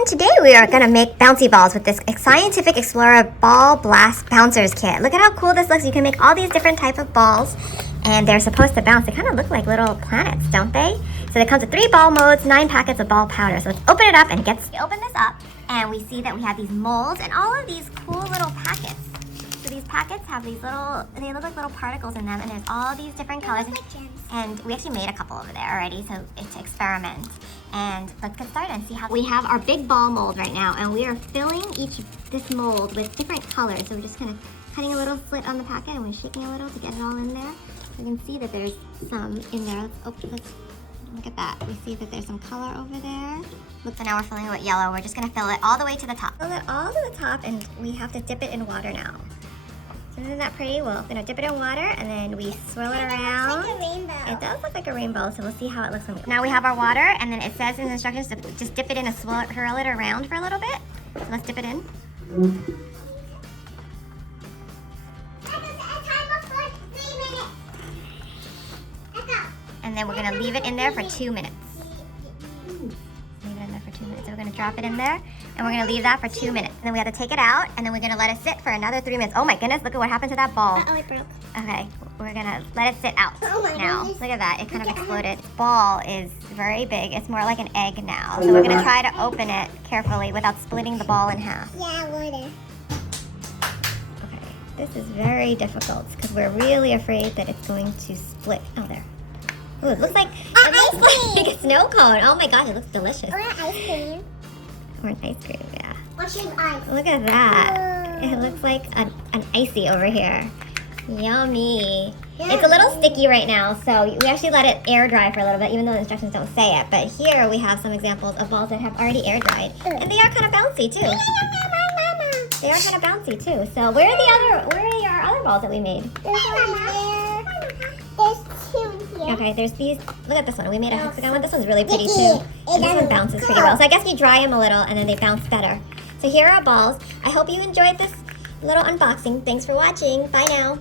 everyone, today we are going to make bouncy balls with this Scientific Explorer Ball Blast Bouncers Kit. Look at how cool this looks. You can make all these different types of balls and they're supposed to bounce. They kind of look like little planets, don't they? So it comes with 3 ball modes, 9 packets of ball powder. So let's open it up and we open this up and we see that we have these molds and all of these cool little packets. So these packets have these little, they look like little particles in them and there's all these different colors. And we actually made a couple over there already, so it's to experiment. And let's get started and see how. We have our big ball mold right now and we are filling this mold with different colors. So we're just kind of cutting a little slit on the packet and we're shaking a little to get it all in there. You can see that there's some in there. Let's look at that. We see that there's some color over there. Look, so now we're filling it with yellow. We're just gonna fill it all the way to the top. Fill it all to the top and we have to dip it in water now. So isn't that pretty? Well, we're gonna dip it in water and then we swirl it around. It looks like a rainbow. It does look like a rainbow, so we'll see how it looks. Now we have our water and then it says in the instructions to just dip it in and swirl it around for a little bit. So let's dip it in. And then we're gonna leave it in there for 2 minutes. Leave it in there for 2 minutes. So we're gonna drop it in there and we're gonna leave that for 2 minutes. And then we have to take it out and then we're gonna let it sit for another 3 minutes. Oh my goodness, look at what happened to that ball. Uh-oh, it broke. Okay, we're gonna let it sit out now. Goodness. Look at that, it kind of exploded. This ball is very big. It's more like an egg now. So we're gonna try to open it carefully without splitting the ball in half. Yeah, water. Okay, this is very difficult because we're really afraid that it's going to split. Oh, there. Ooh, it looks like a snow cone. Oh my gosh, it looks delicious. Or an ice cream. Or an ice cream, yeah. Or some ice. Look at that. Whoa. It looks like an icy over here. Yummy. It's a little sticky right now, so we actually let it air dry for a little bit, even though the instructions don't say it. But here we have some examples of balls that have already air dried. And they are kind of bouncy too. They are kind of bouncy too. So where are our other balls that we made? There's one there. There's 2 here. Okay, there's these. Look at this one. We made a hexagon one. This one's really pretty Sticky. too. And this one bounces pretty well. So I guess we dry them a little and then they bounce better. So here are our balls. I hope you enjoyed this little unboxing. Thanks for watching. Bye now.